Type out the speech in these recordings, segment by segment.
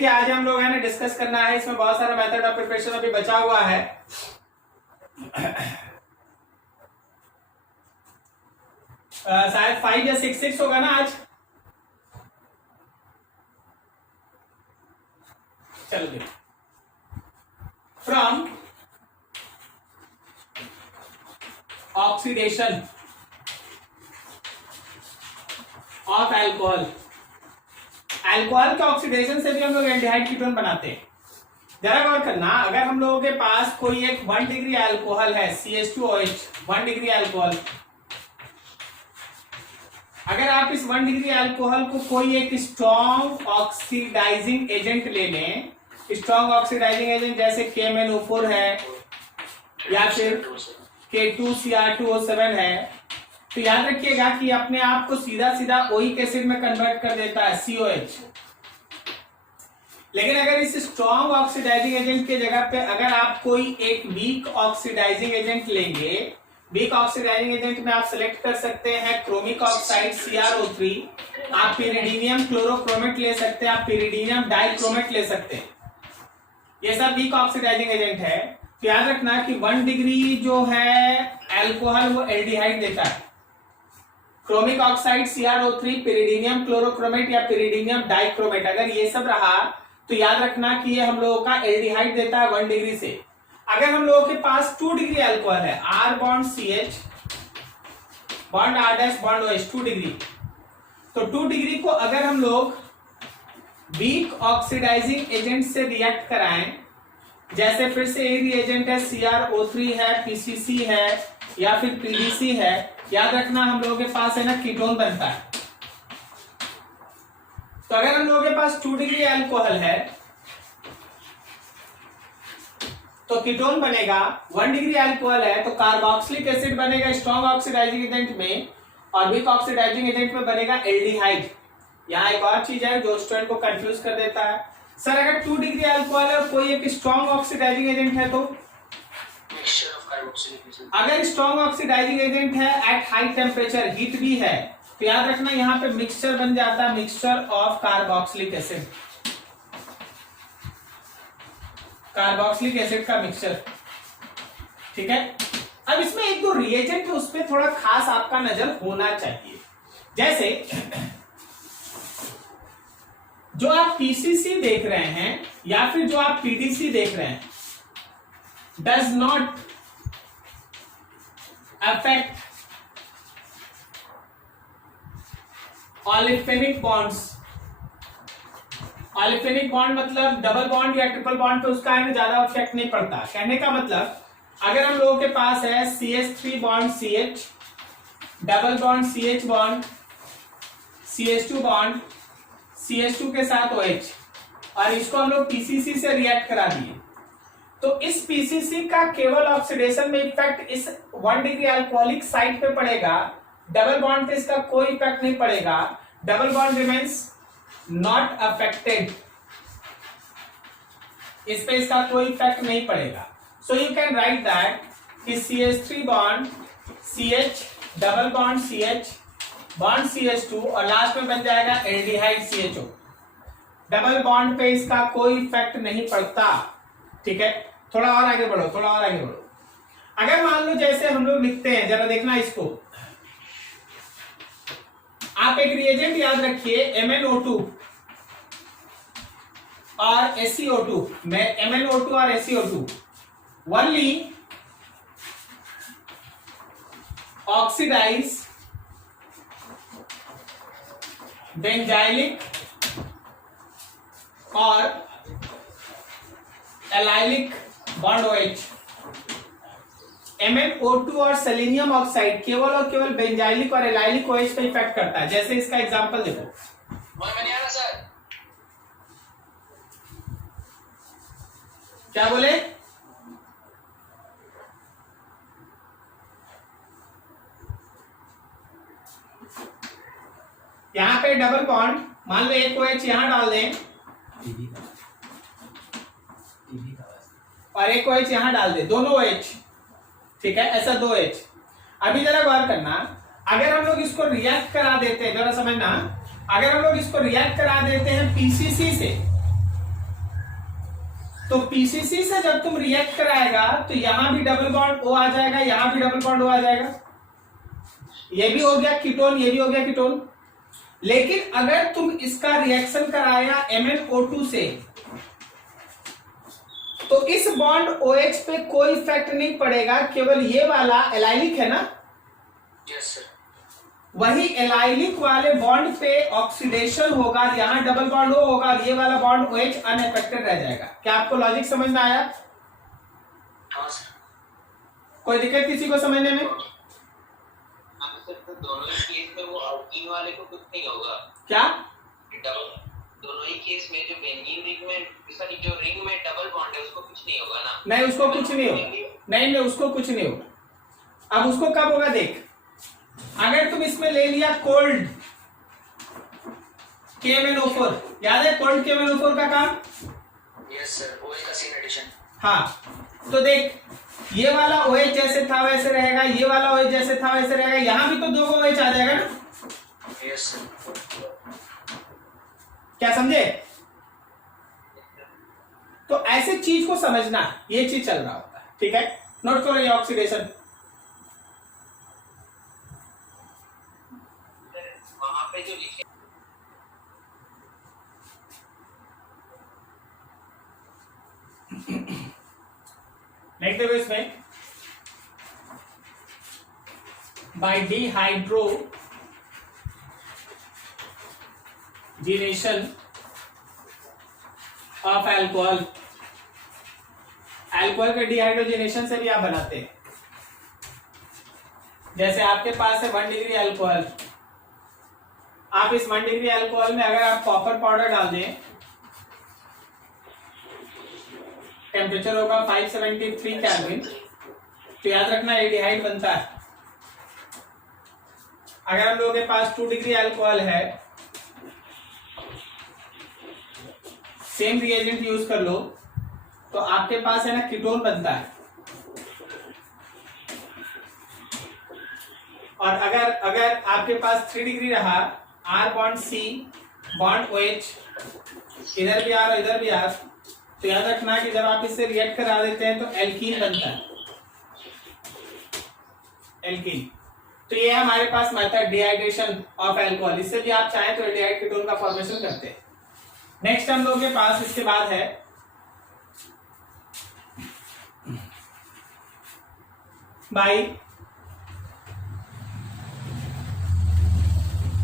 देखिए आज हम लोग है ना डिस्कस करना है, इसमें बहुत सारा मेथड ऑफ प्रिपरेशन अभी बचा हुआ है। शायद 5 या 6 होगा ना आज। चलो from oxidation of alcohol, alcohol के ऑक्सीडेशन से भी हम लोग एल्डिहाइड कीटोन बनाते हैं। जरा गौर करना, अगर हम लोगों के पास कोई एक 1 डिग्री अल्कोहल है CH2OH 1 डिग्री अल्कोहल, अगर आप इस 1 डिग्री अल्कोहल को कोई एक स्ट्रॉन्ग ऑक्सीडाइजिंग एजेंट ले लें, स्ट्रॉन्ग ऑक्सीडाइजिंग एजेंट जैसे KMnO4 है या फिर K2Cr2O7 है, तो याद रखिएगा कि अपने आप को सीधा सीधा ओइक एसिड में कन्वर्ट कर देता है COH। लेकिन अगर इस स्ट्रॉन्ग ऑक्सीडाइजिंग एजेंट के जगह पे अगर आप कोई एक वीक ऑक्सीडाइजिंग एजेंट लेंगे, वीक ऑक्सीडाइजिंग एजेंट में आप सिलेक्ट कर सकते हैं क्रोमिक ऑक्साइड CrO3, आप पिरिडीनियम क्लोरोक्रोमेट ले सकते हैं, आप पिरिडीनियम डाइक्रोमेट ले सकते हैं, ये सब वीक ऑक्सीडाइजिंग एजेंट है। तो याद रखना कि 1 डिग्री जो है एल्कोहल वो एल्डिहाइड देता है। क्रोमिक ऑक्साइड CrO3, पिरिडीनियम क्लोरोक्रोमेट या पिरिडीनियम डाइक्रोमेट, अगर ये सब रहा तो याद रखना कि ये हम लोगों का एल्डिहाइड देता है 1 डिग्री से। अगर हम लोगों के पास 2 डिग्री अल्कोहल है, R bond CH bond R dash bond OH 2 degree, तो 2 डिग्री को अगर हम लोग वीक ऑक्सीडाइजिंग एजेंट से रिएक्ट कराएं, जैसे फिर से एक रिएजेंट है CrO3 है, PCC है या फिर PDC है, याद रखना हम लोगों के पास है ना कीटोन बनता है। तो अगर हम लोगों के पास 2 डिग्री अल्कोहल है तो कीटोन बनेगा, 1 डिग्री अल्कोहल है तो कार्बोक्सिलिक एसिड बनेगा स्ट्रॉन्ग ऑक्सीडाइजिंग एजेंट में, और वीक ऑक्सीडाइजिंग एजेंट में बनेगा एल्डिहाइड। यहाँ एक और चीज है जो स्टूडेंट को कंफ्यूज कर देता है, सर अगर 2 डिग्री अल्कोहल है और कोई एक स्ट्रॉन्ग ऑक्सीडाइजिंग एजेंट है तो अगर स्ट्रॉन्ग ऑक्सीडाइजिंग एजेंट है एट हाई टेम्परेचर, हीट भी है, तो याद रखना यहाँ पे मिक्सचर बन जाता है, mixture of carboxylic acid, carboxylic acid का मिक्सचर। ठीक है, अब इसमें एक दो रिएजेंट है उस पर थोड़ा खास आपका नजर होना चाहिए। जैसे जो आप PCC देख रहे हैं या फिर जो आप PDC देख रहे हैं, does not affect olefinic bonds. Olefinic bond मतलब डबल बॉन्ड या ट्रिपल बॉन्ड पे उसका है ना ज्यादा इफेक्ट नहीं पड़ता। कहने का मतलब अगर हम लोगों के पास है CH3 bond CH, double bond CH bond, CH2 bond, CH2 के साथ OH, और इसको हम लोग PCC से रिएक्ट करा दिए, तो इस PCC का केवल ऑक्सीडेशन में इफेक्ट इस 1 डिग्री अल्कोहलिक साइड पे पड़ेगा, डबल बॉन्ड पे इसका कोई इफेक्ट नहीं पड़ेगा, double bond remains not affected, इस पे इसका कोई इफेक्ट नहीं पड़ेगा। So you can write that कि CH3 bond CH, double bond CH bond CH2 और लास्ट में बन जाएगा एल्डिहाइड CHO। डबल बॉन्ड पे इसका कोई इफेक्ट नहीं पड़ता। ठीक है, थोड़ा और आगे बढ़ो, थोड़ा और आगे बढ़ो। अगर मान लो जैसे हम लोग लिखते हैं, जरा देखना इसको, आप एक रिएजेंट याद रखिए MnO2 और SeO2, MnO2 और SeO2 ओनली ऑक्सीडाइज बेंजाइलिक और एलाइलिक बॉन्ड OH। MnO2 और सेलेनियम ऑक्साइड केवल और केवल बेंजाइलिक और एलाइलिक OH पे इफेक्ट करता है। जैसे इसका एग्जांपल देखो, सर क्या बोले, यहां पे डबल बॉन्ड, मान लो एक OH यहां डाल दें और एक OH यहां डाल दे, दोनों OH। ठीक है, ऐसा 2 H। अभी जरा गौर करना, अगर हम लोग इसको रिएक्ट करा देते हैं, जरा समझना, अगर हम लोग इसको रिएक्ट करा देते हैं PCC से, तो पीसीसी से जब तुम रिएक्ट कराएगा तो यहां भी डबल बॉन्ड ओ आ जाएगा, यहां भी डबल बॉन्ड ओ आ जाएगा, ये भी हो गया कीटोन, ये भी हो गया कीटोन। लेकिन अगर तुम इसका रिएक्शन कराया MnO2 से तो इस बॉन्ड OH पे कोई इफेक्ट नहीं पड़ेगा, केवल ये वाला एलाइलिक है ना, यस सर, वही एलाइलिक वाले बॉन्ड पे ऑक्सीडेशन होगा, यहां डबल बॉन्ड O होगा, ये वाला बॉन्ड OH अनअफेक्टेड रह जाएगा। क्या आपको लॉजिक समझ में आया? हाँ सर। कोई दिक्कत किसी को समझने में? तो दोनों ही केस में वो अल्कीन वाले को कुछ नहीं होगा क्या? दोनों ही केस में जो बेंजीन रिंग में, सॉरी जो रिंग में डबल बॉन्ड है उसको कुछ नहीं होगा ना? नहीं, उसको कुछ नहीं होगा, नहीं उसको कुछ नहीं होगा। अब उसको कब होगा देख, अगर तुम इसमें ले लिया कोल्ड KMnO4, याद है कोल्ड KMnO4 का काम? यस सर, OH का सीन एडिशन। हाँ, तो देख ये वाला OH जैसे था वैसे रहेगा, ये वाला OH जैसे था वैसे रहेगा, यहां भी तो दो OH आ जाएगा ना? Yes sir. क्या समझे? तो ऐसे चीज को समझना, ये चीज चल रहा होता है, ठीक है? नोट करो ये ऑक्सीडेशन। वहां पे जो लिखे लिख दो इसमें, बाय डिहाइड्रोजीनेशन ऑफ अल्कोहल, अल्कोहल के डिहाइड्रोजीनेशन से भी आप बनाते हैं। जैसे आपके पास है 1 डिग्री अल्कोहल, आप इस 1 डिग्री अल्कोहल में अगर आप कॉपर पाउडर डाल दें, टेम्परेचर होगा 573 केल्विन, तो याद रखना एल्डिहाइड बनता है। अगर हम लोगों के पास 2 डिग्री अल्कोहल है, सेम रिएजेंट यूज कर लो तो आपके पास है ना कीटोन बनता है। और अगर आपके पास 3 डिग्री रहा, R bond C bond OH, इधर भी R और इधर भी R, तो याद रखना कि जब आप इससे रिएक्ट करा देते हैं तो एल्कीन बनता है, एल्कीन। तो ये है हमारे पास मेथड डिहाइड्रेशन ऑफ अल्कोहल। इससे भी आप चाहें तो एल्डिहाइड कीटोन का फॉर्मेशन करते हैं। नेक्स्ट हम लोगों के पास इसके बाद है by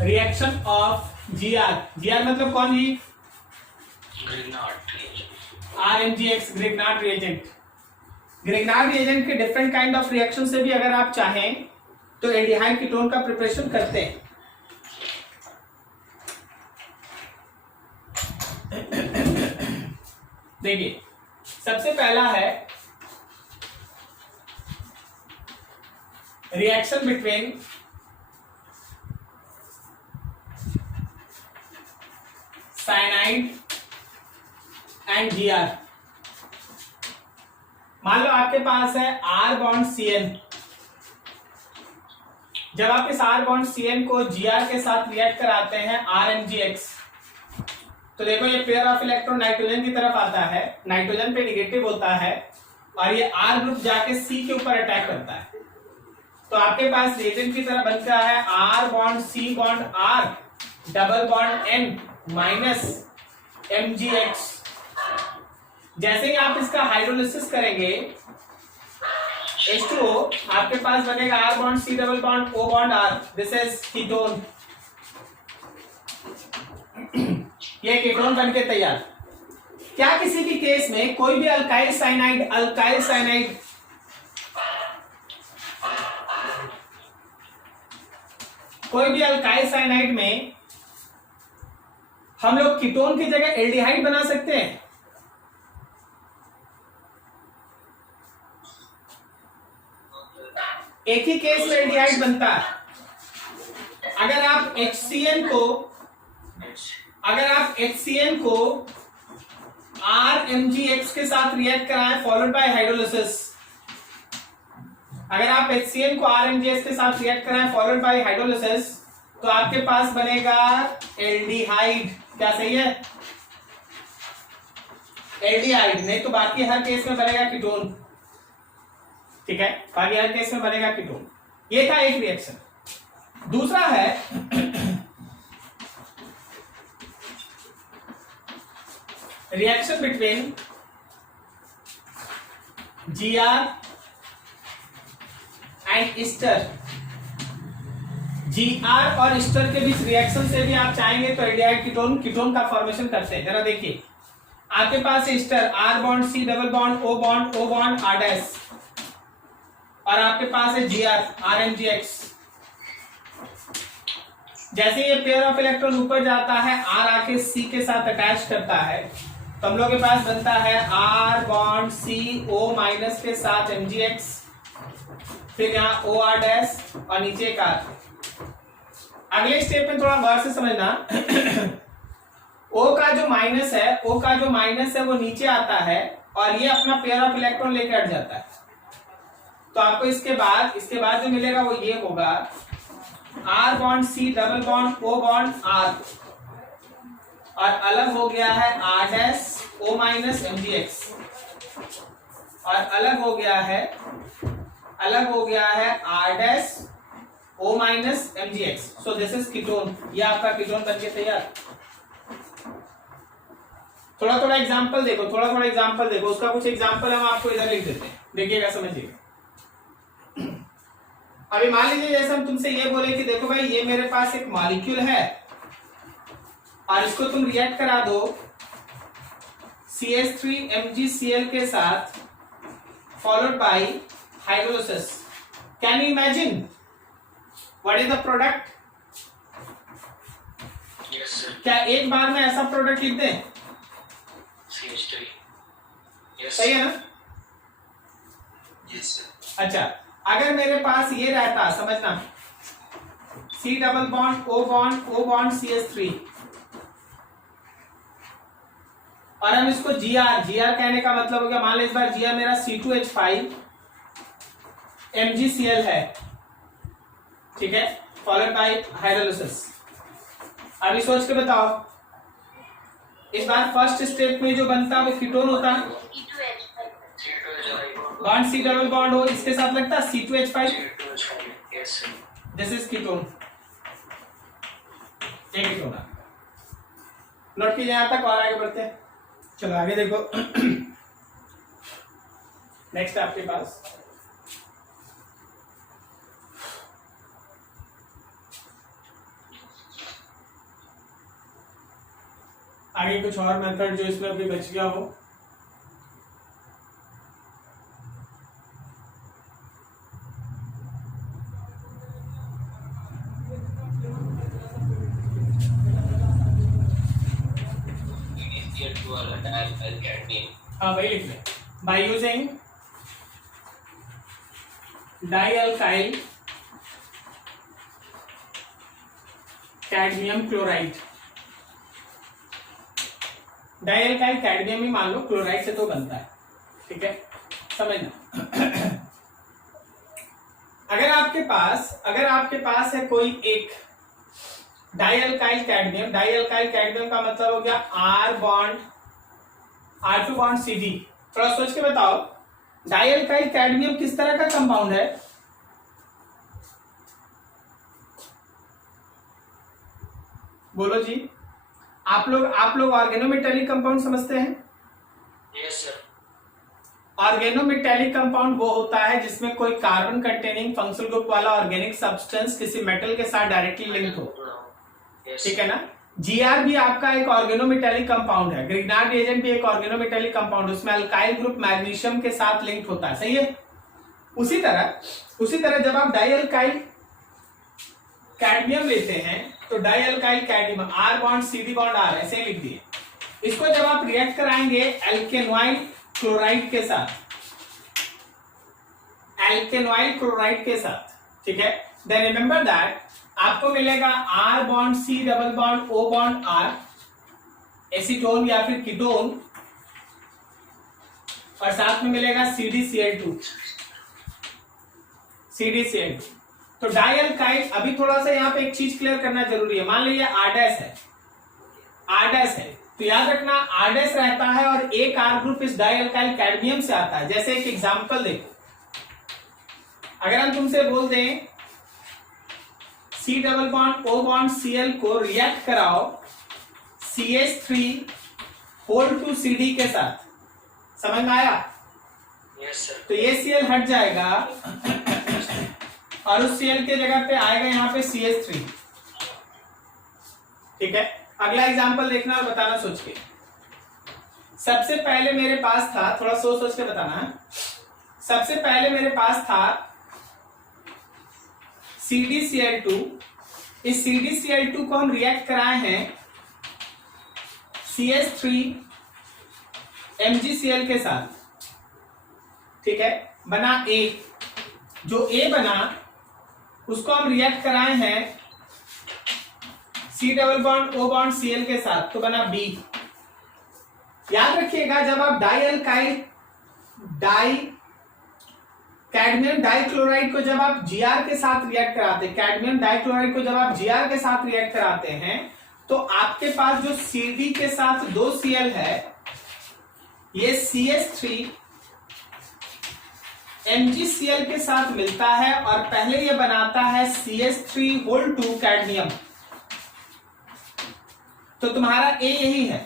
reaction of GR। GR मतलब कौन जी? RMGX, Grignard reagent. Grignard reagent के डिफरेंट काइंड ऑफ रिएक्शन से भी अगर आप चाहें तो एल्डिहाइड कीटोन का प्रिपरेशन करते हैं। देखिए सबसे पहला है reaction between cyanide and GR। मान लो आपके पास है R बॉन्ड CN, जब आप इस R बॉन्ड CN को GR के साथ रिएक्ट कराते हैं RMGX, तो देखो ये पेयर ऑफ इलेक्ट्रॉन नाइट्रोजन की तरफ आता है, नाइट्रोजन पे नेगेटिव होता है और ये R ग्रुप जाके C के ऊपर अटैक करता है, तो आपके पास रिएजेंट की तरह बनता है R bond C bond R double bond N minus MgX। जैसे ही आप इसका हाइड्रोलिसिस करेंगे H2O, आपके पास बनेगा R bond C double bond O bond R, this is ketone. ये कीटोन बनके तैयार। क्या किसी भी केस में कोई भी अल्काइल साइनाइड कोई भी अल्काइल साइनाइड में हम लोग कीटोन की जगह एल्डिहाइड बना सकते हैं? एक ही केस में एल्डिहाइड बनता है। अगर आप HCN को RMGX के साथ रिएक्ट कराएं फॉलोड बाय हाइड्रोलिसिस, अगर आप HCN को RMGX के साथ रिएक्ट कराएं फॉलोड बाय हाइड्रोलिसिस, तो आपके पास बनेगा एल्डिहाइड। क्या सही है? एल्डिहाइड, नहीं तो बाकी हर केस में बनेगा कीटोन। ठीक है, बाकी हर केस में बनेगा कीटोन। ये था एक रिएक्शन। दूसरा है reaction between GR and ester. GR और ईस्टर के बीच रिएक्शन से भी आप चाहेंगे तो एल्डिहाइड कीटोन कीटोन का फॉर्मेशन करते हैं। जरा देखिए, आपके पास ester R bond C double bond O bond R dash, और आपके पास है GR RMGX। जैसे ये पेयर ऑफ इलेक्ट्रॉन ऊपर जाता है, R आके C के साथ अटैच करता है, तो हम लोग के पास बनता है R bond C O minus के साथ MgX, फिर यहाँ OR डैश और नीचे का। अगले स्टेप में थोड़ा गौर से समझना। O का जो माइनस है वो नीचे आता है और ये अपना पेयर ऑफ इलेक्ट्रॉन लेके हट जाता है। तो आपको इसके बाद जो मिलेगा वो ये होगा R bond C double bond O bond R, और अलग हो गया है R dash O minus MgX, और अलग हो गया है R dash O minus MgX। So this is ketone. ये आपका कीटोन बन के तैयार। थोड़ा एग्जांपल देखो, उसका कुछ एग्जांपल हम आपको इधर लिख देते हैं, देखिएगा, समझिएगा। अभी मान लीजिए जैसे हम तुमसे ये बोले कि देखो भाई ये मेरे पास एक मॉलिक्यूल है और इसको तुम रिएक्ट करा दो CH3MgCl के साथ followed by hydrolysis. Can you imagine what is the product? Yes sir. क्या एक बार में ऐसा प्रोडक्ट लिख दें? CH3। यस सही है ना? Yes sir. अच्छा, अगर मेरे पास ये रहता, समझना, C double bond O bond CH3, और हम इसको GR कहने का मतलब हो गया, मान लो इस बार GR मेरा C2H5 MgCl है, ठीक है, फॉलोड बाय हाइड्रोलिसिस। अभी सोच के बताओ, इस बार फर्स्ट स्टेप में जो बनता है वो कीटोन होता है, बॉन्ड C डबल बॉन्ड हो, इसके साथ लगता है C2H5, दिस इज कीटोन। एक कीटोन नोट कीजिए यहां तक, और आगे बढ़ते हैं। चलो आगे देखो। नेक्स्ट आपके पास आगे कुछ और मेथड जो इसमें अभी बच गया हो। हाँ वही लिख लें। By using dialkyl cadmium chloride, dialkyl cadmium ही मान लो, क्लोराइड से तो बनता है, ठीक है, समझना। अगर आपके पास है कोई एक डाइअल्काइल कैडमियम का मतलब हो गया R2 बॉन्ड CD। थोड़ा सोच के बताओ, डाइअल्काइल कैडमियम किस तरह का कंपाउंड है? बोलो जी, आप लोग ऑर्गेनोमेटेलिक कंपाउंड समझते हैं? Yes sir. ऑर्गेनोमेटेलिक कंपाउंड वो होता है जिसमें कोई कार्बन कंटेनिंग फंक्शनल ग्रुप वाला ऑर्गेनिक सब्सटेंस किसी मेटल के साथ डायरेक्टली लिंक हो, ठीक है ना। GR भी आपका एक ऑर्गेनोमेटेलिक कंपाउंड है, ग्रिग्नार्ड रिएजेंट भी एक ऑर्गेनोमेटेलिक कंपाउंड, उसमें अल्काइल ग्रुप मैग्नीशियम के साथ लिंक होता है, सही है। उसी तरह जब आप डाइअल्काइल कैडमियम लेते हैं तो dialkyl cadmium R bond CD bond R ऐसे लिख दिए। इसको जब आप रिएक्ट कराएंगे एल्केनॉइल क्लोराइड के साथ, ठीक है, देन रिमेंबर दैट आपको मिलेगा R bond C double bond O bond R, acetone या फिर कीटोन, और साथ में मिलेगा CdCl2। तो डाइअल्काइल, अभी थोड़ा सा यहाँ पे एक चीज क्लियर करना जरूरी है। मान लीजिए R डैश है, तो याद रखना R डैश रहता है और एक R ग्रुप इस डाई अल्काइल कैडमियम से आता है। जैसे एक एग्जांपल देखो, अगर हम तुमसे बोल दें C double bond O bond Cl को रिएक्ट कराओ CH3 होल्ड टू CD के साथ, समझ में आया? Yes sir. तो ये Cl हट जाएगा और उस Cl के जगह पे आएगा यहाँ पे CH3। ठीक है, अगला एग्जांपल देखना और बताना सोच के। सबसे पहले मेरे पास था, थोड़ा सोच सोच के बताना है। सबसे पहले मेरे पास था CdCl2। इस CdCl2 को हम रिएक्ट कराए हैं CH3 MgCl के साथ। ठीक है, बना A। जो A बना उसको हम रिएक्ट कराए हैं C double bond O bond Cl के साथ, तो बना B। याद रखिएगा जब आप डाई अल्काइल कैडमियम डाइक्लोराइड को जब आप Gr के साथ रिएक्ट कराते हैं, कैडमियम डाइक्लोराइड को जब आप Gr के साथ रिएक्ट कराते हैं, तो आपके पास जो Cd के साथ 2 Cl है, ये CH3 MgCl के साथ मिलता है और पहले ये बनाता है CH3 होल टू कैडमियम। तो तुम्हारा A यही है।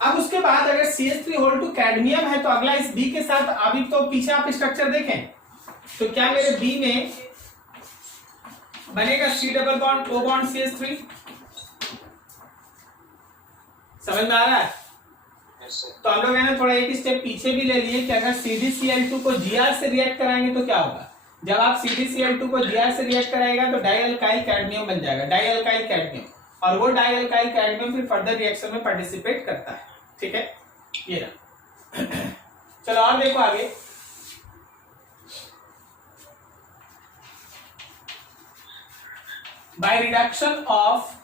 अब उसके बाद अगर CH3 होल टू कैडमियम है तो अगला इस B के साथ, अभी तो पीछे आप स्ट्रक्चर देखें तो क्या मेरे B में बनेगा C double bond O bond CH3। समझ में आ रहा है? तो हम लोग है थोड़ा एक स्टेप पीछे भी ले लिए कि अगर CdCl2 को Gr से रिएक्ट कराएंगे तो क्या होगा। जब आप CdCl2 को Gr से रिएक्ट कराएगा तो डाई अल्काइल कैडमियम बन जाएगा, डाई अल्काइल कैडमियम, और वो डाई अल्काइल कैडमियम फिर फर्दर रिएक्शन में पार्टिसिपेट करता है। ठीक है, ये रहा। चलो और देखो आगे। By reduction of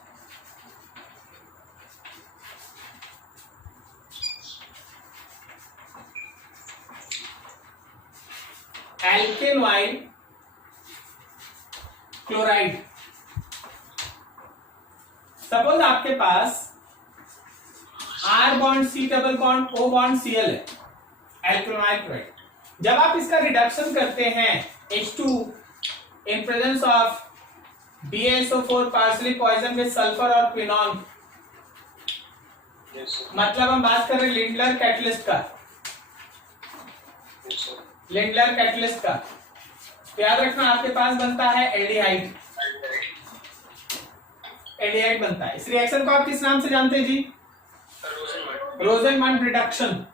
alkanoyl chloride, suppose आपके पास R bond C double bond O bond Cl है, एल्केनॉइड क्लोराइड। जब आप इसका रिडक्शन करते हैं H2 in presence of BaSO4 partially poison with sulphur और क्विनॉन, मतलब हम बात कर रहे हैं लिंडलर कैटलिस्ट का, लिंडलर कैटलिस्ट का। तो याद रखना आपके पास बनता है एल्डिहाइड, एल्डिहाइड बनता है। इस रिएक्शन को आप किस नाम से जानते हैं जी? रोसेनमंड रिडक्शन।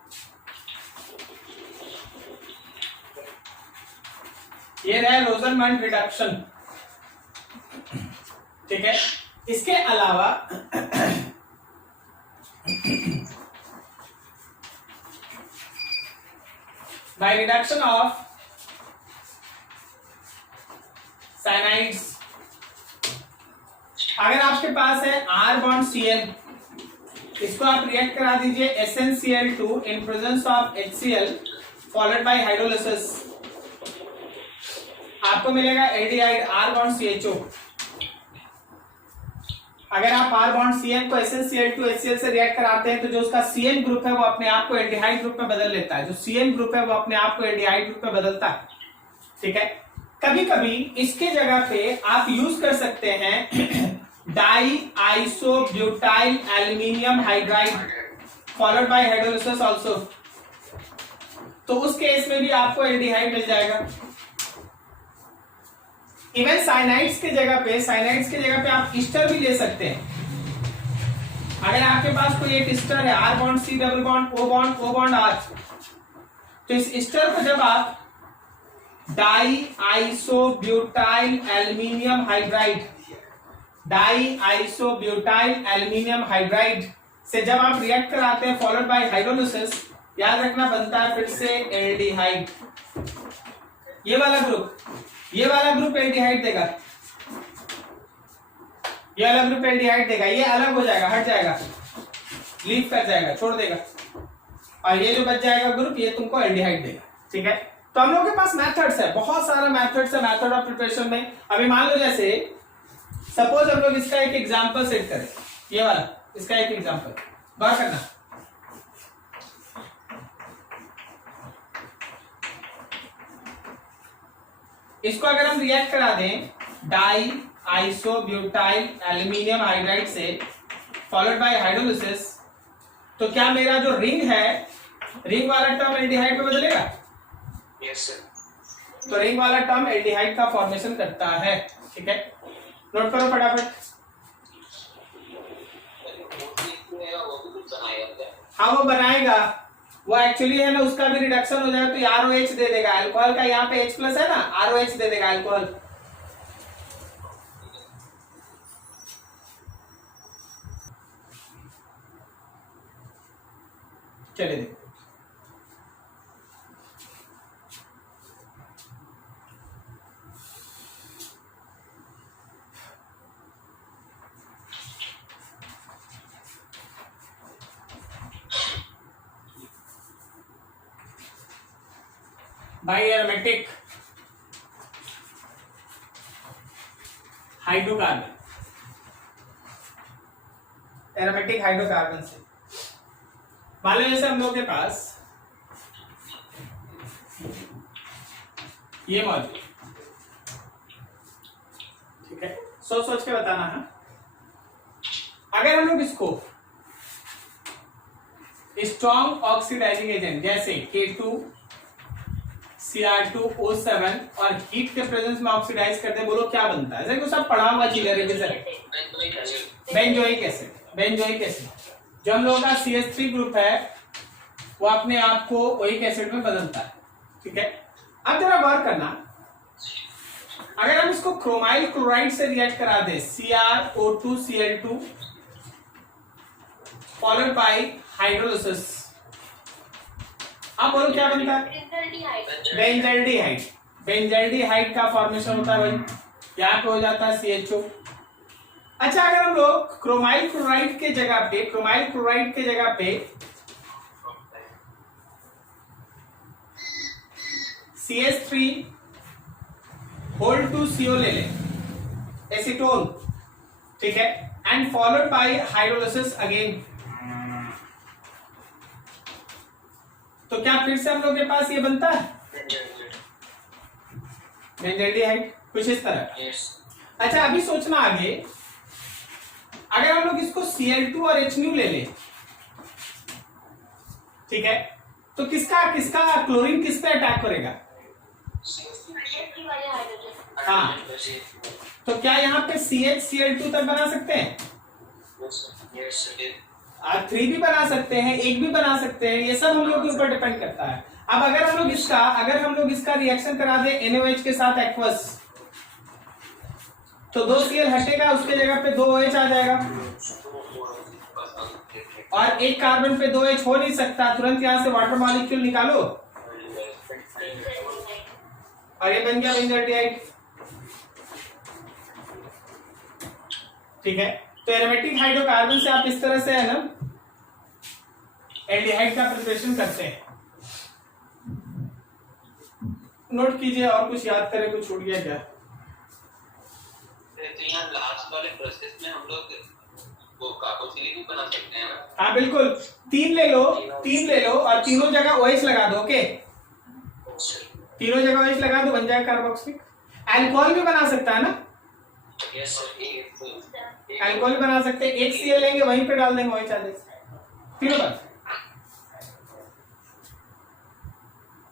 ये रहा रोसेनमंड रिडक्शन। ठीक है, इसके अलावा बाय रिडक्शन ऑफ साइनाइड्स, अगर आपके पास है R बॉन्ड Cl, इसको आप रिएक्ट करा दीजिए SnCl2 in presence of HCl followed by hydrolysis, आपको मिलेगा एल्डिहाइड R बॉन्ड CHO। अगर आप R बॉन्ड Cn को SnCl2 HCl से रिएक्ट कराते हैं तो जो उसका Cn ग्रुप है वो अपने आप को एल्डिहाइड ग्रुप में बदल लेता है, जो Cn ग्रुप है वो अपने आप को एल्डिहाइड ग्रुप में बदलता है। ठीक है, कभी कभी इसके जगह पे आप यूज कर सकते हैं die isobutyl aluminium hydride followed by hydrolysis also, तो उस केस में भी आपको एल्डिहाइड मिल जाएगा। इवन साइनाइड्स के जगह पे आप ईस्टर भी ले सकते हैं। अगर आपके पास कोई एक ईस्टर है R bond C double bond O bond R, तो इस ईस्टर को जब आप डाई आइसोब्यूटाइल एल्यूमिनियम हाइड्राइड से जब आप रिएक्ट कराते हैं फॉलोड बाय हाइड्रोलिसिस, याद रखना बनता है फिर से एल्डिहाइड। ये वाला ग्रुप एल्डिहाइड देगा, ये वाला ग्रुप एल्डिहाइड देगा, ये अलग हो जाएगा, हट जाएगा, लीव कर जाएगा, छोड़ देगा, और ये जो बच जाएगा ग्रुप ये तुमको एल्डिहाइड देगा। ठीक है, तो हम लोग के पास मेथड्स है, बहुत सारा मेथड्स है मेथड ऑफ प्रिपरेशन में। अभी मान लो जैसे सपोज हम लोग इसका एक एग्जांपल सेट करें, ये वाला इसका एक एग्जांपल गौर करना। इसको अगर हम रिएक्ट करा दें डाई आइसोब्यूटाइल एल्यूमिनियम हाइड्राइड से फॉलोड बाय हाइड्रोलिसिस, तो क्या मेरा जो रिंग है, रिंग वाला टर्म एल्डिहाइड में बदलेगा? Yes sir. तो रिंग वाला टर्म एल्डिहाइड का फॉर्मेशन करता है। ठीक है, नोट करो फटाफट। हाँ वो बनाएगा, वो एक्चुअली है ना, उसका भी रिडक्शन हो जाएगा तो ROH दे देगा। अल्कोहल का यहाँ पे H प्लस है ना, ROH दे देगा अल्कोहल। चलिए देखो, by aromatic hydrocarbon, aromatic hydrocarbon से मान लो जैसे हम लोग के पास ये मौजूद, ठीक है, सोच सोच के बताना है। अगर हम लोग इसको स्ट्रॉन्ग ऑक्सीडाइजिंग एजेंट जैसे K2 Cr2O7 और हीट के प्रेजेंस में ऑक्सीडाइज करते हैं, बोलो क्या बनता है? देखो सब पढ़ा हुआ चीज है, revision. Benzoic acid, benzoic acid जो हम लोगों का CH3 ग्रुप है वो अपने आप को ओइक एसिड में बदलता है। ठीक है, अब जरा गौर करना, अगर हम इसको क्रोमाइल क्लोराइड से रिएक्ट करा दे CrO2Cl2 फॉलोड बाय हाइड्रोलिसिस, आप बोलो क्या बनता है? बेंजल्डिहाइड। बेंजल्डिहाइड का फॉर्मेशन होता है भाई, यहाँ पे हो जाता है CHO। अच्छा, अगर हम लोग क्रोमाइल क्लोराइड के जगह पे, क्रोमाइल क्लोराइड के जगह पे CH3 होल्ड टू CO ले ले, एसीटोन, ठीक है, and followed by hydrolysis again, तो क्या फिर से हम लोग के पास ये बनता है बेंजल्डिहाइड, कुछ इस तरह। अच्छा, अभी सोचना आगे, अगर हम लोग इसको Cl2 और HNu ले लें, ठीक है, तो किसका किसका क्लोरीन किस पे अटैक करेगा? हाँ, तो क्या यहाँ पे CH-Cl2 तक बना सकते हैं? 3 भी बना सकते हैं, 1 भी बना सकते हैं, ये सब हम लोग के ऊपर डिपेंड करता है। अब अगर हम लोग इसका रिएक्शन करा दें NaOH के साथ एक्वस, तो 2 Cl हटेगा, उसके जगह पे 2 OH आ जाएगा, और एक कार्बन पे 2 H हो नहीं सकता, तुरंत यहां से वाटर मॉलिक्यूल निकालो और ये बन गया बेंजल्डिहाइड। ठीक है, तो एरोमेटिक हाइड्रोकार्बन से आप इस तरह से है ना एल्डिहाइड का प्रिपरेशन करते हैं। नोट कीजिए, और कुछ याद करें, कुछ छूट गया क्या? तो यहाँ लास्ट वाले प्रोसेस में हम लोग वो कार्बोक्सिलिक भी बना सकते हैं ना? हाँ बिल्कुल, 3 ले लो और तीनों जगह OH लगा दो। ओके, तीनों जगह OH लगा दो, बन जाएगा कार्बोक्सिलिक। अल्कोहल भी बना सकता है ना? यस सर, अल्कोहल भी बना सकते हैं, 1 Cl लेंगे वहीं पे डाल देंगे OH आ जाएगा, तीनों बार।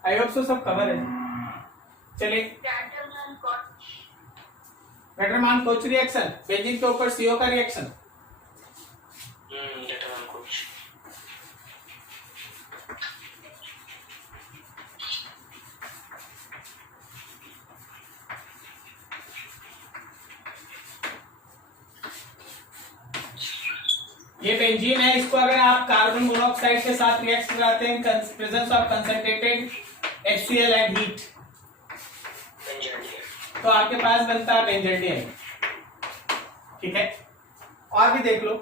आई होप सो सब कवर है। चलिए, गटरमान कोच रिएक्शन, बेंजीन के ऊपर CO का रिएक्शन। गटरमान कोच। ये बेंजीन है, इसको अगर आप कार्बन मोनोऑक्साइड के साथ रिएक्ट कराते हैं, presence of concentrated HCl and heat, तो आपके पास बनता है बेंजल्डिहाइड। ठीक है, और भी देख लो,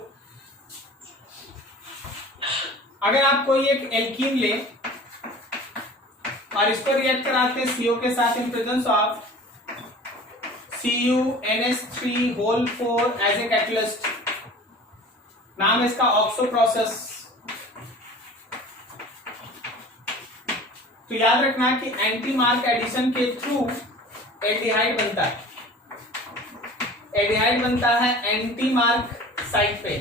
अगर आप कोई एक एल्कीन ले और इसको रिएक्ट कराते हैं CO के साथ in presence of CuNH3 whole 4 as a catalyst, नाम है इसका ऑक्सो प्रोसेस। तो याद रखना कि एंटी मार्क एडिशन के थ्रू एल्डिहाइड बनता है, एल्डिहाइड बनता है एंटी मार्क साइट पे।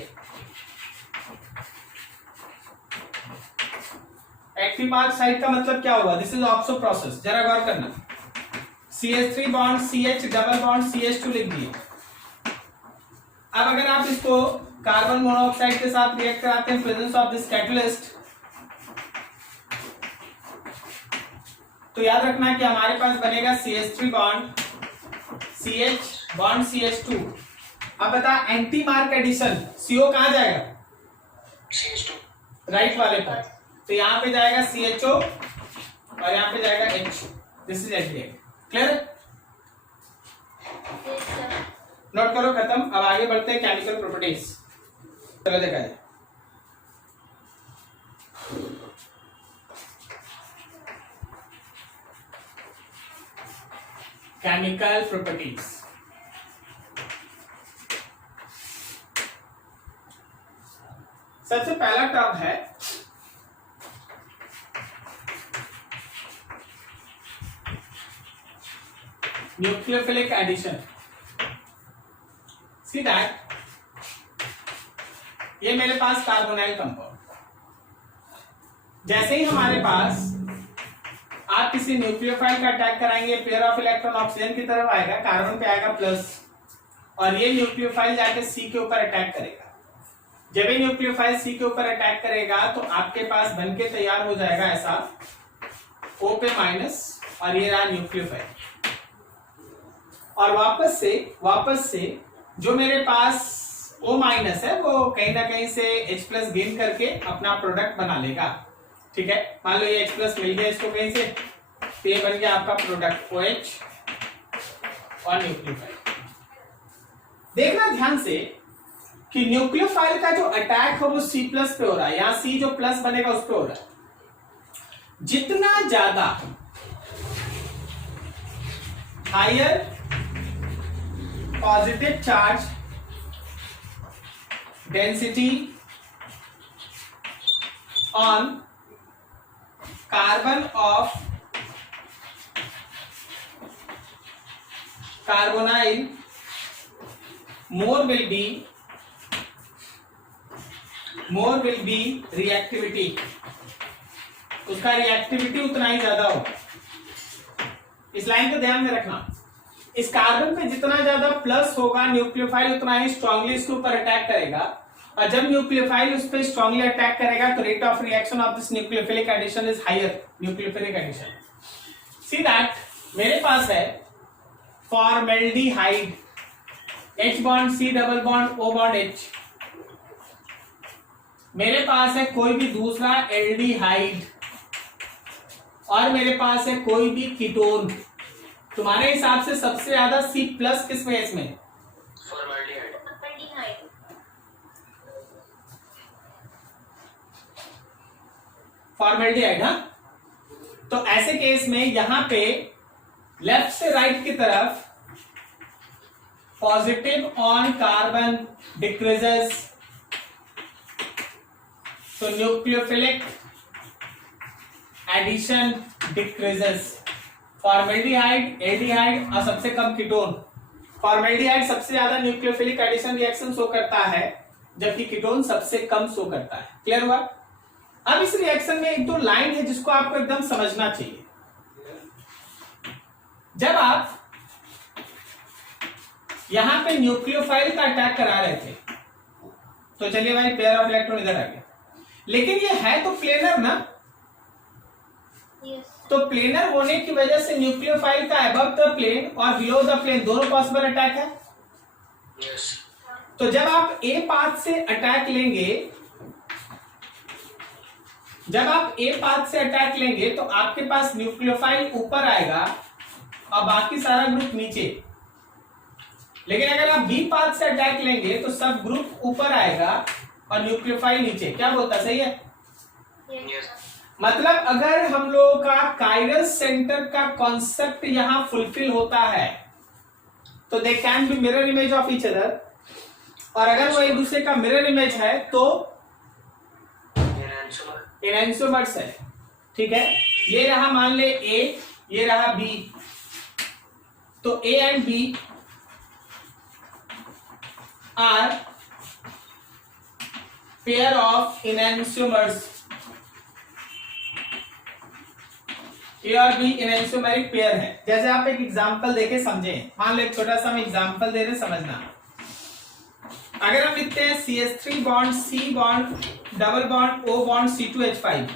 एक्टिव मार्क साइट का मतलब क्या होगा? This is oxo process. जरा गौर करना, CH3 bond CH double bond CH2 लिख दिए। अब अगर आप इसको कार्बन मोनोऑक्साइड के साथ रिएक्ट कराते हैं प्रेजेंस ऑफ दिस कैटलिस्ट, तो याद रखना कि हमारे पास बनेगा CH3 bond CH bond CH2। अब बता एंटी मार्क एडिशन CO कहां जाएगा? CH2 राइट वाले पर। तो यहां पे जाएगा CHO और यहां पे जाएगा H। This is aldehyde. Clear? Note करो, खत्म। अब आगे बढ़ते हैं केमिकल प्रॉपर्टीज। चलो देखा जाए। Chemical properties. सबसे पहला टर्म है न्यूक्लियोफिलिक एडिशन। सी दैट ये मेरे पास कार्बोनाइल कंपाउंड, जैसे ही हमारे पास आप किसी न्यूक्लियोफाइल का अटैक कराएंगे, पेयर ऑफ इलेक्ट्रॉन ऑक्सीजन की तरफ आएगा, कार्बन पे आएगा प्लस, और ये न्यूक्लियोफाइल जाके सी के ऊपर अटैक करेगा। जब ये न्यूक्लियोफाइल सी के ऊपर अटैक करेगा तो आपके पास बनके तैयार हो जाएगा ऐसा O पे माइनस, और ये रहा न्यूक्लियोफाइल। और वापस से जो मेरे पास O माइनस है वो कहीं ना कहीं से H प्लस गेन करके अपना प्रोडक्ट बना लेगा। ठीक है, मान लो ये H प्लस मिल गया इसको कहीं से, तो ये बन गया आपका प्रोडक्ट OH और न्यूक्लियोफाइल। देखना ध्यान से कि न्यूक्लियोफाइल का जो अटैक है वो C प्लस पे हो रहा है, यहां C जो प्लस बनेगा उस पे हो रहा है। जितना ज्यादा higher positive charge density on carbon of carbonyl, more will be reactivity, उसका रिएक्टिविटी उतना ही ज्यादा हो। इस लाइन को ध्यान में रखना, इस कार्बन पे जितना ज्यादा प्लस होगा न्यूक्लियोफाइल उतना ही स्ट्रांगली इसके ऊपर अटैक करेगा, और जब न्यूक्लियोफाइल उस पर स्ट्रांगली अटैक करेगा तो rate of reaction of this nucleophilic addition is higher, nucleophilic addition. See that मेरे पास है formaldehyde, H bond C double bond O bond H। मेरे पास है कोई भी दूसरा एल्डिहाइड, और मेरे पास है कोई भी कीटोन। तुम्हारे हिसाब से सबसे ज्यादा C प्लस किस में? इसमें फॉर्मेल्डिहाइड। हाँ, तो ऐसे केस में यहां पे लेफ्ट से राइट की तरफ पॉजिटिव ऑन कार्बन डिक्रीजेस, तो nucleophilic addition decreases. Formaldehyde, aldehyde और सबसे कम कीटोन। फॉर्मेल्डिहाइड सबसे ज्यादा न्यूक्लियोफिलिक एडिशन रिएक्शन शो करता है, जबकि कीटोन सबसे कम शो करता है। क्लियर हुआ? अब इस रिएक्शन में एक दो लाइन है जिसको आपको एकदम समझना चाहिए। जब आप यहां पे न्यूक्लियोफाइल का अटैक करा रहे थे, तो चलिए भाई पेयर ऑफ इलेक्ट्रॉन इधर आ गया, लेकिन ये है तो प्लेनर ना। तो प्लेनर होने की वजह से न्यूक्लियोफाइल का अबव द प्लेन और बिलो द प्लेन दोनों पॉसिबल अटैक है। तो जब आप ए पाथ से अटैक लेंगे, तो आपके पास न्यूक्लियोफाइल ऊपर आएगा और बाकी सारा ग्रुप नीचे। लेकिन अगर आप बी पाथ से अटैक लेंगे तो सब ग्रुप ऊपर आएगा और न्यूक्लियोफाइल नीचे। क्या बोलता? सही है? मतलब अगर हम लोगों का काइरल सेंटर का कॉन्सेप्ट यहां फुलफिल होता है तो they can be mirror image of each other, और अगर वो एक दूसरे का मिरर इमेज है तो एनहांसोमर्स है। ठीक है, ये रहा मान ले ए, ये रहा बी, तो A and B are pair of enantiomers. A और बी एनहांसोमेरिक पेयर है। जैसे आप एक एग्जांपल देके समझें, मान लो एक छोटा सा हम एग्जांपल दे रहे हैं, समझना। अगर हम लिखते हैं CH3 bond C bond double bond O bond C2H5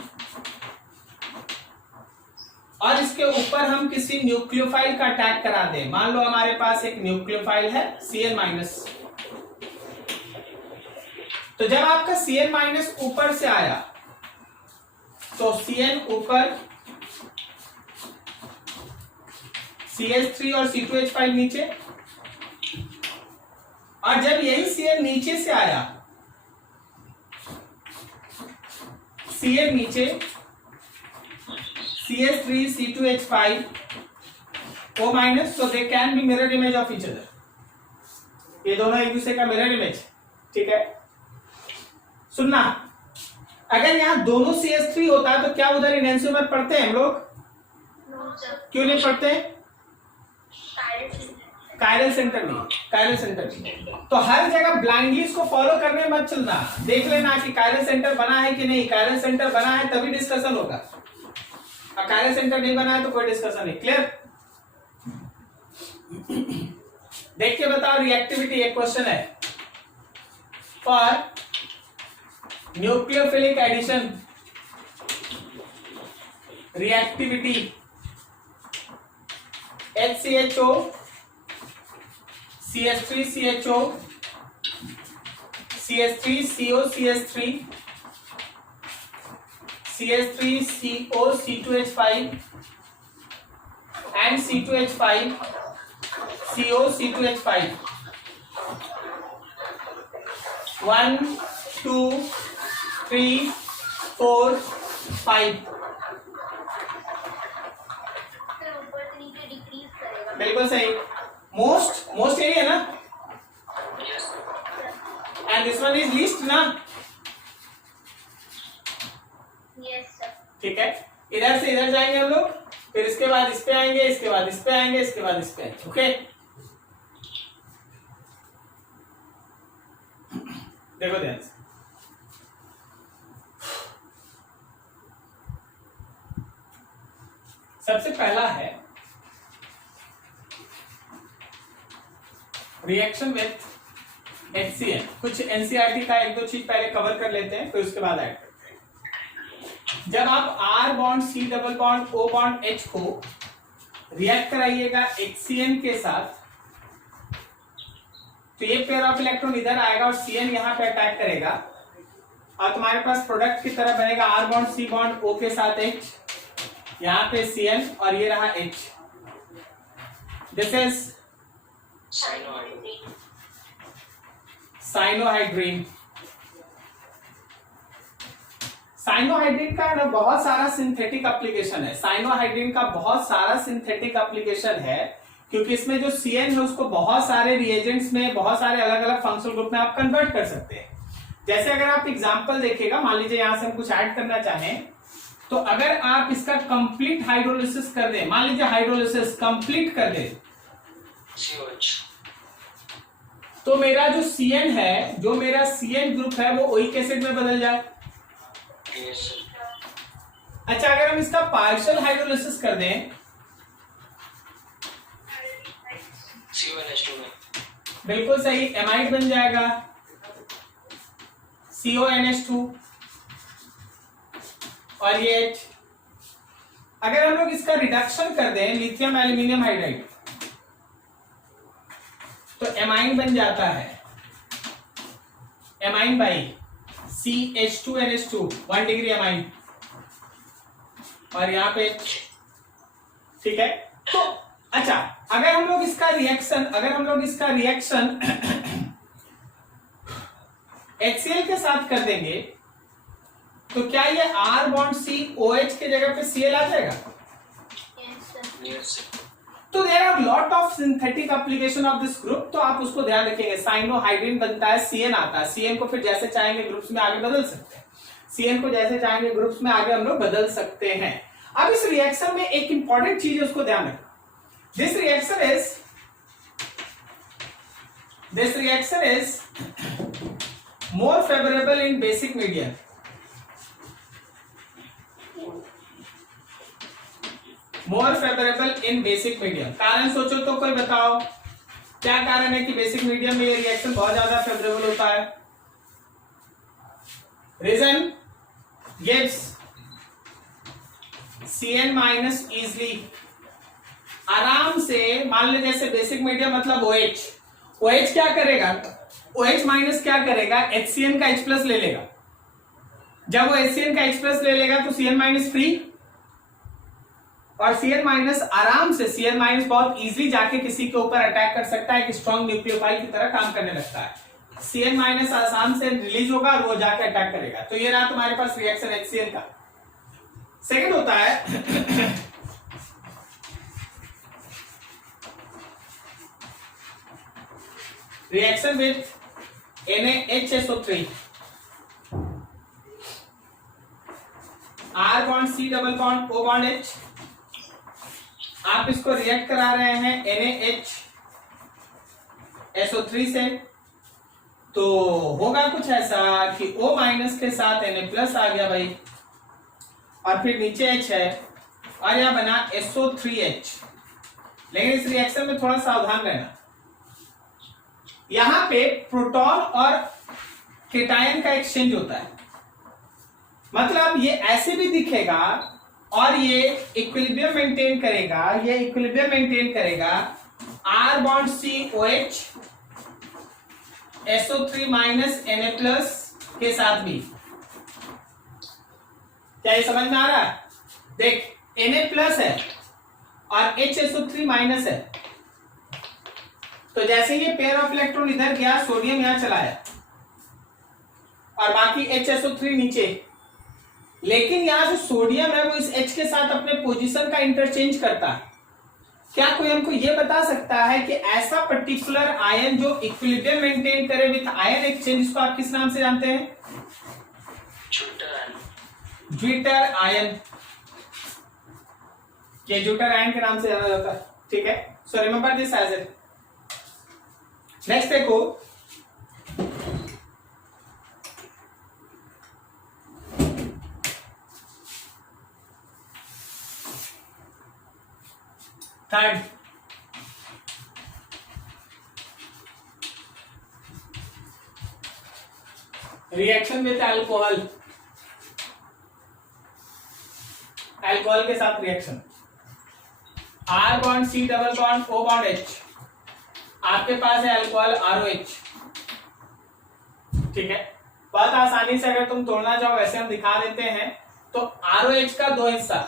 और इसके ऊपर हम किसी न्यूक्लियोफाइल का अटैक करा दें, मान लो हमारे पास एक न्यूक्लियोफाइल है Cn-, तो जब आपका Cn- ऊपर से आया तो Cn ऊपर, CH3 और C2H5 नीचे, और जब यही Cn नीचे से आया, Cn नीचे, CH3 C2H5 O-, so they can be mirror image of each other। ये दोनों एक दूसरे का मिरर इमेज। ठीक है, सुनना, अगर यहाँ दोनों CH3 होता है तो क्या उधर एनहांसोमर पढ़ते हैं हम लोग? क्यों नहीं पढ़ते? कायरल सेंटर नहीं, कायरल सेंटर नहीं। तो हर जगह ब्लाइंडली इसको फॉलो करने मत चलना, देख लेना कि कायरल सेंटर बना है कि नहीं। कायरल सेंटर बना है तभी डिस्कशन होगा, और कायरल सेंटर नहीं बना है तो कोई डिस्कशन नहीं। क्लियर? देख के बताओ रिएक्टिविटी। एक क्वेश्चन है, for nucleophilic addition reactivity HCHO CH3CHO CH3CO CH3 CH3CO C2H5 and C2H5 CO C2H5 1 2 3 4 5। बिल्कुल सही, मोस्ट यही है ना, and this one is least ना। ठीक है, इधर से इधर जाएंगे हम लोग, फिर इसके बाद इस पे आएंगे, इसके बाद इस पे आएंगे, इसके बाद इस पे आएंगे। ओके, देखो ध्यान से, सबसे पहला है रिएक्शन विथ HCl। कुछ NCERT का एक दो चीज पहले कवर कर लेते हैं, फिर उसके बाद ऐड करते हैं। जब आप R bond C double bond O bond H को रिएक्ट कराइएगा HCN के साथ, तो ये पेयर ऑफ इलेक्ट्रॉन इधर आएगा और Cn यहां पे अटैक करेगा, और तुम्हारे पास प्रोडक्ट की तरह बनेगा R bond C bond O के साथ H, यहां पे Cn और ये रहा H। This is cyanohydrin. Cyanohydrin का ना बहुत सारा सिंथेटिक एप्लीकेशन है। साइनोहाइड्रीन का बहुत सारा सिंथेटिक एप्लीकेशन है, क्योंकि इसमें जो Cn है उसको बहुत सारे रिएजेंट्स में, बहुत सारे अलग अलग फंक्शनल ग्रुप में आप कन्वर्ट कर सकते हैं। जैसे अगर आप एग्जांपल देखिएगा, मान लीजिए यहां से हम कुछ ऐड करना चाहें, तो अगर आप इसका कंप्लीट हाइड्रोलिसिस कर दें, मान लीजिए हाइड्रोलिसिस कंप्लीट कर दें, तो मेरा जो Cn है, जो मेरा Cn ग्रुप है, वो ओइक एसिड में बदल जाए। अच्छा, अगर हम इसका पार्शियल हाइड्रोलिसिस कर दें, बिल्कुल सही, एमाइड बन जाएगा CONH2 और ये H। अगर हम लोग इसका रिडक्शन कर दें लिथियम एल्यूमिनियम हाइड्राइड, तो एमाइन बन जाता है, amine by CH2NH2 1 degree amine, और यहां पे। ठीक है, तो अच्छा, अगर हम लोग इसका रिएक्शन HCl के साथ कर देंगे, तो क्या ये R बॉन्ड C OH के जगह पे Cl आ जाएगा? तो there are lot of synthetic application of this group, तो आप उसको ध्यान रखेंगे। साइनोहाइड्रिन बनता है, CN आता है, CN को फिर जैसे चाहेंगे ग्रुप्स में आगे बदल सकते हैं, CN को जैसे चाहेंगे ग्रुप्स में आगे हम लोग बदल सकते हैं। अब इस रिएक्शन में एक इंपॉर्टेंट चीज है, उसको ध्यान रखना। This reaction is more favorable in basic medium. More favourable in basic medium. कारण सोचो तो कोई बताओ, क्या कारण है कि बेसिक मीडियम में ये रिएक्शन बहुत ज्यादा फेवरेबल होता है? Reason gives CN minus easily, आराम से। मान लो जैसे बेसिक मीडियम मतलब OH क्या करेगा, OH माइनस क्या करेगा, HCN का H प्लस ले लेगा। जब वो HCN का H प्लस ले लेगा तो CN माइनस फ्री, और CN माइनस आराम से, CN माइनस बहुत इजीली जाके किसी के ऊपर अटैक कर सकता है, एक स्ट्रॉन्ग न्यूक्लियोफाइल की तरह काम करने लगता है। CN माइनस आसान से रिलीज होगा और वो जाके अटैक करेगा। तो ये रहा तुम्हारे पास रिएक्शन HCN का। सेकंड होता है reaction with NaHSO3, R bond C double bond O bond H। आप इसको रिएक्ट करा रहे हैं NaHSO3 से, तो होगा कुछ ऐसा कि O माइनस के साथ Na प्लस आ गया भाई, और फिर नीचे H है और यह बना SO3H। लेकिन इस रिएक्शन में थोड़ा सावधान रहना, यहां पे प्रोटॉन और केटायन का एक्सचेंज होता है। मतलब ये ऐसे भी दिखेगा और ये इक्विलिब्रियम मेंटेन करेगा, ये इक्विलिब्रियम मेंटेन करेगा R bond C OH SO3 minus Na plus के साथ भी। क्या ये समझ में आ रहा है? देख, Na प्लस है और HSO3 माइनस है, तो जैसे ये पेयर ऑफ इलेक्ट्रॉन इधर गया, सोडियम यहां चलाया और बाकी HSO3 नीचे। लेकिन यहां जो सोडियम है वो इस H के साथ अपने पोजीशन का इंटरचेंज करता है। क्या कोई हमको ये बता सकता है कि ऐसा पर्टिकुलर आयन जो इक्विलिब्रियम मेंटेन करे विथ आयन एक्सचेंज, इसको आप किस नाम से जानते हैं? Zwitterion. ये ज्विटर आयन के नाम से जाना जाता है। ठीक है, so remember this as it. Next देखो, third reaction with alcohol, alcohol के साथ reaction. R bond C double bond O bond H, आपके पास है अल्कोहल ROH। ठीक है, बहुत आसानी से अगर तुम तोड़ना चाहो वैसे हम दिखा देते हैं। तो ROH का दो हिस्सा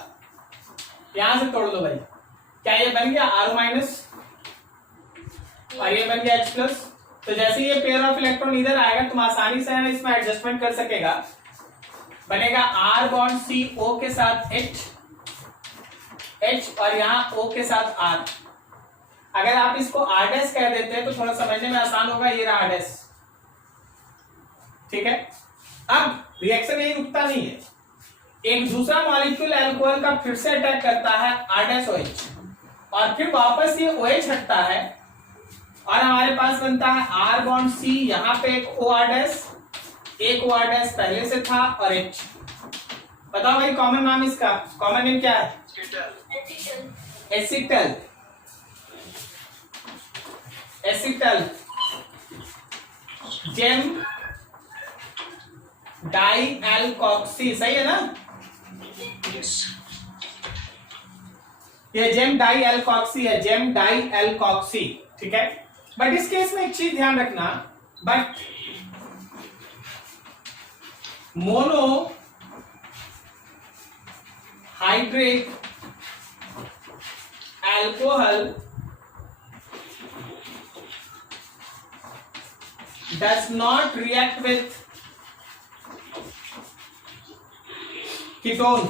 यहां से तोड़ दो भाई। क्या ये बन गया R माइनस और ये बन गया H प्लस। तो जैसे ये पेयर ऑफ इलेक्ट्रॉन इधर आएगा, तुम आसानी से इसमें एडजस्टमेंट कर सकेगा। बनेगा R बॉन्ड C O के साथ H और यहाँ O के साथ R। अगर आप इसको R डैश कह देते हैं तो थोड़ा समझने में आसान होगा। ये रहा R डैश। ठीक है, अब रिएक्शन यही रुकता नहीं है, एक दूसरा मॉलिक्यूल अल्कोहल का फिर से अटैक करता है R डैश OH, और फिर वापस ये OH हटता है और हमारे पास बनता है R बॉन्ड C। यहाँ पे एक OR डैश, एक OR डैश पहले से था और H। बताओ भाई कॉमन नाम इसका, कॉमन नेम क्या है? Acetal. Acetal gem di alkoxy, सही है ना? ये जेम डाई एल्कॉक्सी है, जेम डाई एल्कॉक्सी। ठीक है, बट इस केस में एक चीज ध्यान रखना, but mono hydrate alcohol does not react with ketone,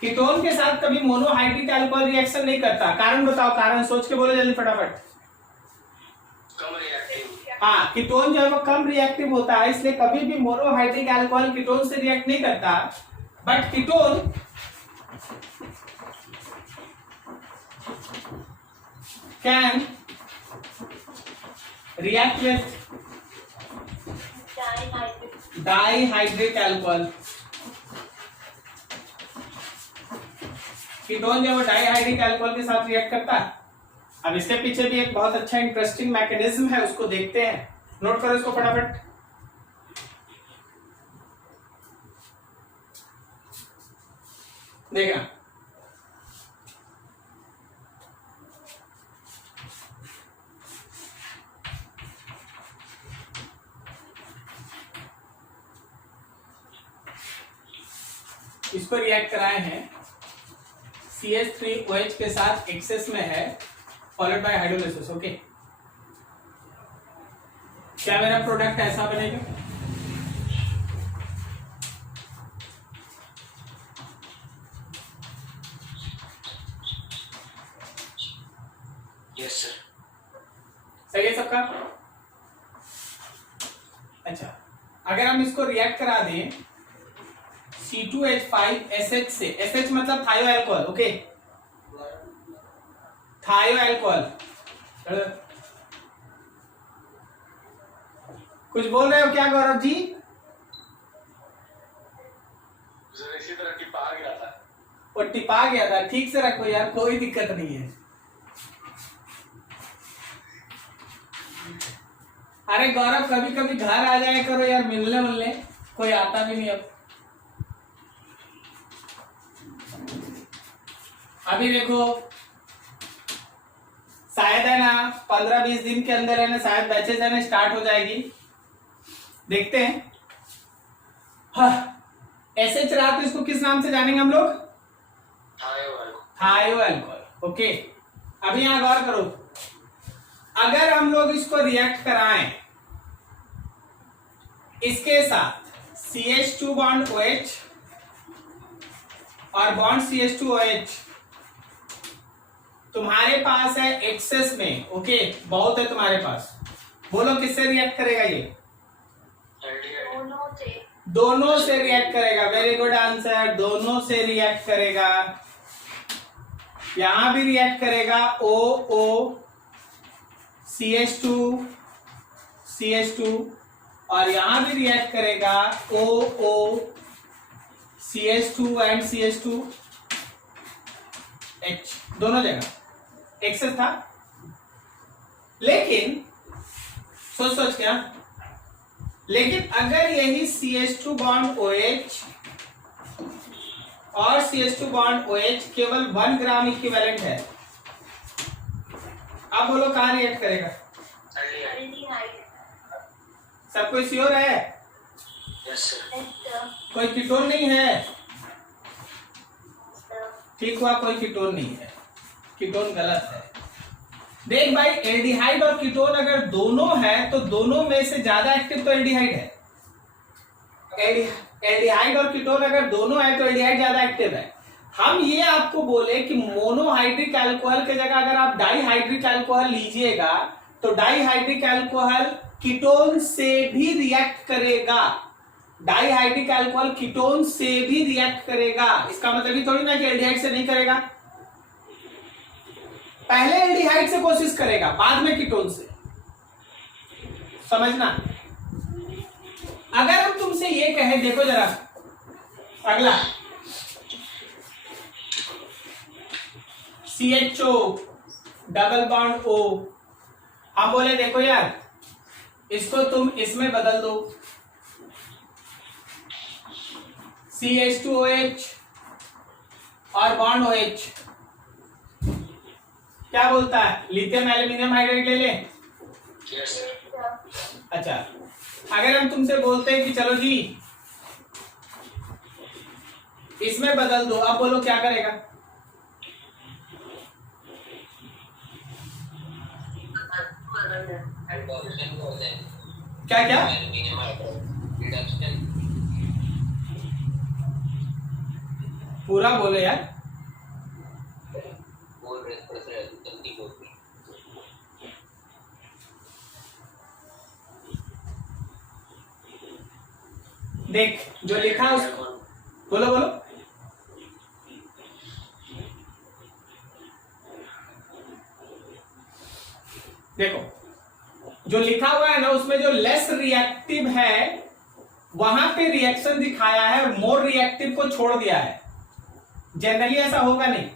ketone के साथ कभी मोनोहाइड्रिक अल्कोहल रिएक्शन नहीं करता। कारण बताओ, कारण सोच के बोलो जल्दी फटाफट। कम रिएक्टिव। हाँ, कीटोन जो है वो कम रिएक्टिव होता है, इसलिए कभी भी मोनोहाइड्रिक अल्कोहल कीटोन से रिएक्ट नहीं करता। But ketone can react with dihydric alcohol. Ketone जो है डाइहाइड्रिक अल्कोहल के साथ रिएक्ट करता है। अब इसके पीछे भी एक बहुत अच्छा इंटरेस्टिंग मैकेनिज्म है, उसको देखते हैं। नोट करो इसको फटाफट। देखना, इसको रिएक्ट कराए हैं CH3OH के साथ एक्सेस में है, फॉलोड बाय हाइड्रोलाइसिस। ओके, क्या मेरा प्रोडक्ट ऐसा बनेगा? Yes sir. सही है सबका? अच्छा, अगर हम इसको रिएक्ट करा दें C2H5SH से, SH मतलब थायो अल्कोहल। ओके, थायो अल्कोहल। कुछ बोल रहे हो क्या गौरव जी? सर इसी तरह टिपा गया था। वो टिपा गया था, ठीक से रखो यार, कोई दिक्कत नहीं है। अरे गौरव, कभी कभी घर आ जाया करो यार, मिलने मिलने, कोई आता भी नहीं अब। अभी देखो, शायद है ना 15-20 दिन के अंदर है ना, शायद बैचेज है ना स्टार्ट हो जाएगी, देखते हैं। हाँ, एसएच रहा तो इसको किस नाम से जानेंगे हम लोग? थायो अल्कोहल। ओके, अभी यहां गौर करो, अगर हम लोग इसको रिएक्ट कराएं इसके साथ CH2 बॉन्ड OH और बॉन्ड CH2OH, तुम्हारे पास है एक्सेस में। ओके, बहुत है तुम्हारे पास। बोलो किससे रिएक्ट करेगा ये? दोनों से रिएक्ट करेगा। वेरी गुड आंसर, दोनों से रिएक्ट करेगा। यहां भी रिएक्ट करेगा OO CH2 CH2, और यहां भी रिएक्ट करेगा OO CH2 एंड CH2H, दोनों जगह एक्सेस था। लेकिन सोच क्या, लेकिन अगर यही CH2 बॉन्ड OH और CH2 बॉन्ड OH केवल 1 ग्राम इक्विवेलेंट है, अब बोलो कहां रिएक्ट करेगा? सब कोई श्योर है? Yes sir. कोई कीटोन नहीं है? ठीक हुआ, कोई कीटोन नहीं है, कीटोन गलत है। देख भाई, एल्डिहाइड और कीटोन अगर दोनों है तो दोनों में से ज्यादा एक्टिव तो एल्डिहाइड है। एल्डिहाइड और कीटोन अगर दोनों है तो एल्डिहाइड ज्यादा एक्टिव है। हम ये आपको बोले कि मोनोहाइड्रिक अल्कोहल के जगह अगर आप डाइहाइड्रिक अल्कोहल लीजिएगा तो डाइहाइड्रिक अल्कोहल कीटोन से भी रिएक्ट करेगा। डाइहाइड्रिक अल्कोहल कीटोन से भी रिएक्ट करेगा। इसका मतलब ये थोड़ी ना कि एल्डिहाइड से नहीं करेगा। पहले एल्डिहाइड से कोशिश करेगा, बाद में कीटोन से। समझना। अगर हम तुमसे ये कहें, देखो जरा अगला CHO डबल बॉन्ड O, हम बोले देखो यार इसको तुम इसमें बदल दो, CH2OH और बॉन्ड OH, क्या बोलता है? लिथियम एल्यूमिनियम हाइड्राइड ले ले। Yes sir. अच्छा, अगर हम तुमसे बोलते हैं कि चलो जी इसमें बदल दो, अब बोलो क्या करेगा? क्या क्या? पूरा बोलो यार। बोल रहे थोड़ा सा जल्दी बोल रहे। देख जो लिखा है उसको बोलो बोलो। देखो जो लिखा हुआ है ना उसमें जो लेस रिएक्टिव है वहां पे रिएक्शन दिखाया है और मोर रिएक्टिव को छोड़ दिया है। जनरली ऐसा होगा नहीं,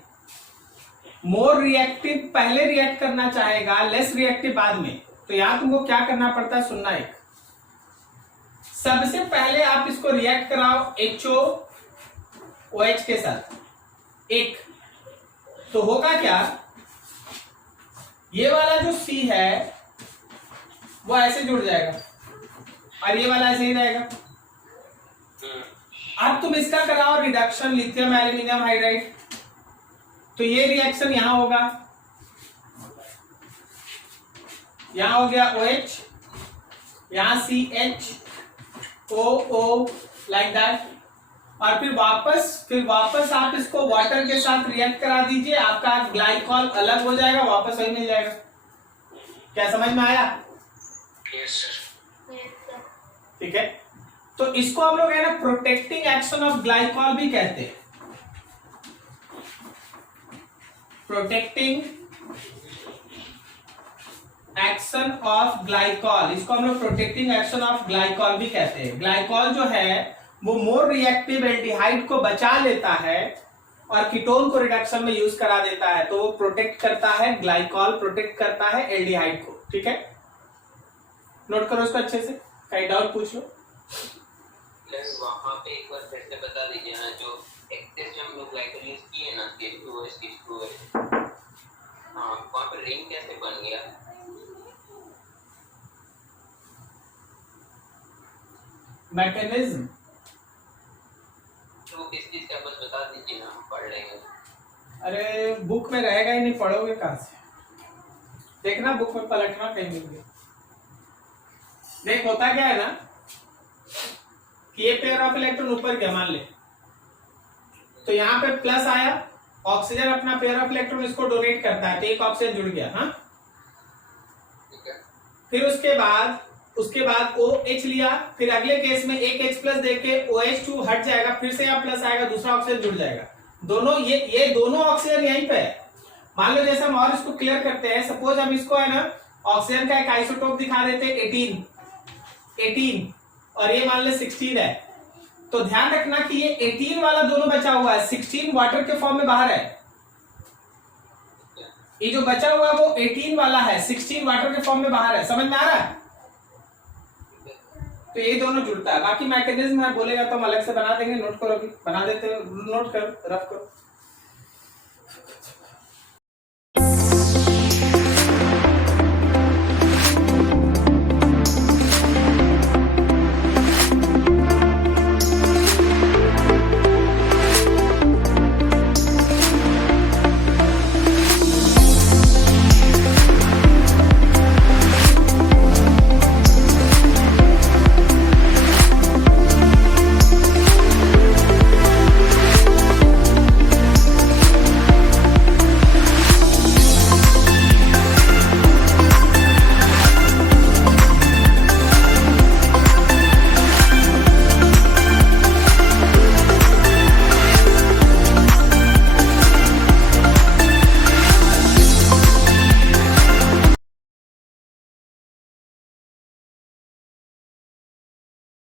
मोर रिएक्टिव पहले रिएक्ट करना चाहेगा, लेस रिएक्टिव बाद में। तो यहां तुमको क्या करना पड़ता है सुनना। एक सबसे पहले आप इसको रिएक्ट कराओ HOOH के साथ एक, तो होगा क्या, ये वाला जो C है वो ऐसे जुड़ जाएगा और ये वाला ऐसे ही रहेगा। अब तुम इसका कराओ रिडक्शन लिथियम एल्यूमिनियम हाइड्राइड, तो ये रिएक्शन यहां होगा, यहां हो गया OH, यहां CHOO लाइक दैट। और फिर वापस आप इसको वाटर के साथ रिएक्ट करा दीजिए, आपका ग्लाइकॉल अलग हो जाएगा, वापस वही मिल जाएगा। क्या समझ में आया? ठीक है, तो इसको हम लोग है ना प्रोटेक्टिंग एक्शन ऑफ ग्लाइकॉल भी कहते हैं। प्रोटेक्टिंग एक्शन ऑफ ग्लाइकॉल, इसको हम लोग प्रोटेक्टिंग एक्शन ऑफ ग्लाइकॉल भी कहते हैं। ग्लाइकॉल जो है वो मोर रिएक्टिव एल्डिहाइड को बचा लेता है और कीटोन को रिडक्शन में यूज करा देता है, तो वो प्रोटेक्ट करता है, ग्लाइकॉल प्रोटेक्ट करता है एल्डिहाइड को। ठीक है, नोट करो इसको अच्छे से, कहीं डाउट पूछ लो। वहां पे एक बार फिर से बता दीजिए ना, जो एक्सेस हम लोग ग्लाइकोल यूज किए ना, H2OH, हाँ वहां पर रिंग कैसे बन गया? मैकेनिज्म तो किस चीज का बस बता दीजिए ना, हम पढ़ लेंगे। अरे बुक में रहेगा ही नहीं, पढ़ोगे कहां से? देखना बुक में पलटना कहीं मिल गया। देख होता क्या है ना कि ये पेयर ऑफ इलेक्ट्रॉन ऊपर गया मान ले, तो यहाँ पे प्लस आया, ऑक्सीजन अपना पेयर ऑफ इलेक्ट्रॉन इसको डोनेट करता है, तो एक ऑक्सीजन जुड़ गया। हाँ, फिर उसके बाद OH लिया, फिर अगले केस में एक H प्लस देके OH2 हट जाएगा, फिर से यहाँ प्लस आएगा, दूसरा ऑक्सीजन जुड़ जाएगा। दोनों ये दोनों ऑक्सीजन यहीं पे है। मान लो जैसे हम और इसको क्लियर करते हैं, सपोज हम इसको है ना ऑक्सीजन का एक आइसोटोप दिखा देते हैं 18 और ये मान ले 16 है, तो ध्यान रखना कि ये 18 वाला दोनों बचा हुआ है, 16 वाटर के फॉर्म में बाहर है। ये जो बचा हुआ है वो 18 वाला है, 16 वाटर के फॉर्म में बाहर है। समझ में आ रहा है? तो ये दोनों जुड़ता है। बाकी मैकेनिज्म है बोलेगा तो हम अलग से बना देंगे, नोट करो, अभी बना देते हैं, नोट करो, रफ करो।